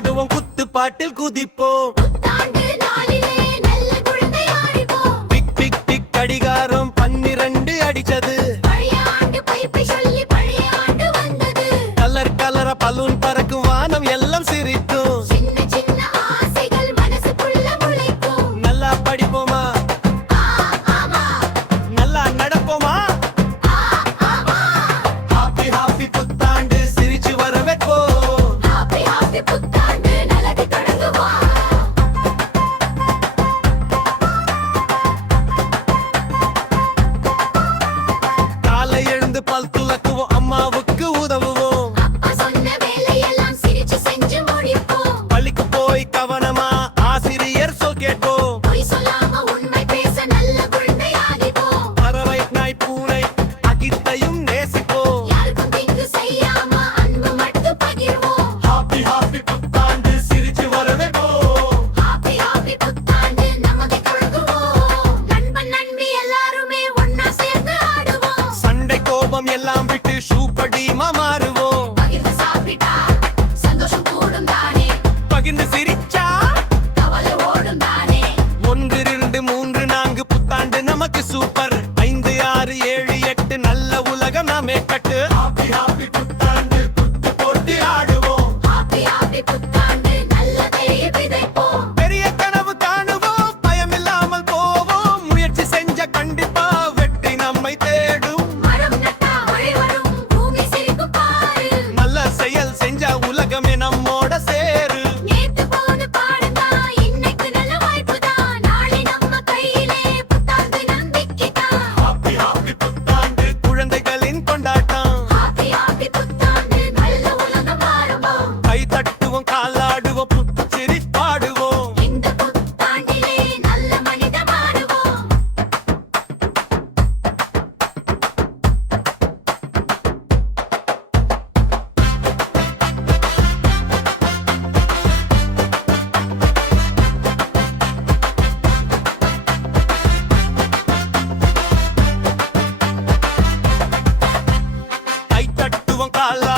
ஆடுவோம் குத்து பாட்டில் குதிப்போம் tick tick tick கடிகாரம் 12 அடிச்சது கலர் கலர பலூன் பறக்கும் வானம் எல்லாம் சிரிக்கும் நல்லா படிப்போமா நல்லா நடப்போமா ஹாப்பி ஹாப்பி புத்தாண்டு சிரிச்சு வரவேற்போம் காலை எழுந்து பல் துலக்குவோம் அம்மாவுக்கு உதவுவோம் பள்ளிக்கு போய் கவனமா ஆசிரியர் சொல் கேட்போம் பறவை நாய் பூனை அகித்தையும் நேசிப்போம் ஹாப்பி ஹாப்பி புத்தாண்டு சிரிச்சு வரவேற்போம் சண்டை கோபம் எல்லாம் விட்டு சூப்படிமா மாறுவோம் பகிர்ந்து சிரிச்சா 1 2 3 4 புத்தாண்டு நமக்கு சூப்பர் 5 6 7 8 நல்ல உலகம் நாமே கட்டு ஹாப்பி ஹாப்பி புத்தாண்டு குத்து போட்டு ஆடுவோம் பெரிய கனவு காணுவோம் பயமில்லாமல் போவோம் முயற்சி செஞ்ச கண்டிப்பா வெற்றி நம்மை தேடும் நல்ல செயல் செஞ்ச உலகமே நம்மோட சேரு ஹாப்பி ஹாப்பி புத்தாண்டு குழந்தைகளின் கொண்டாட்டம் கை தட்டுவோம் காலாடுவோம் புத்துச்சிரி பாடுவோம் கை தட்டுவோம் காலா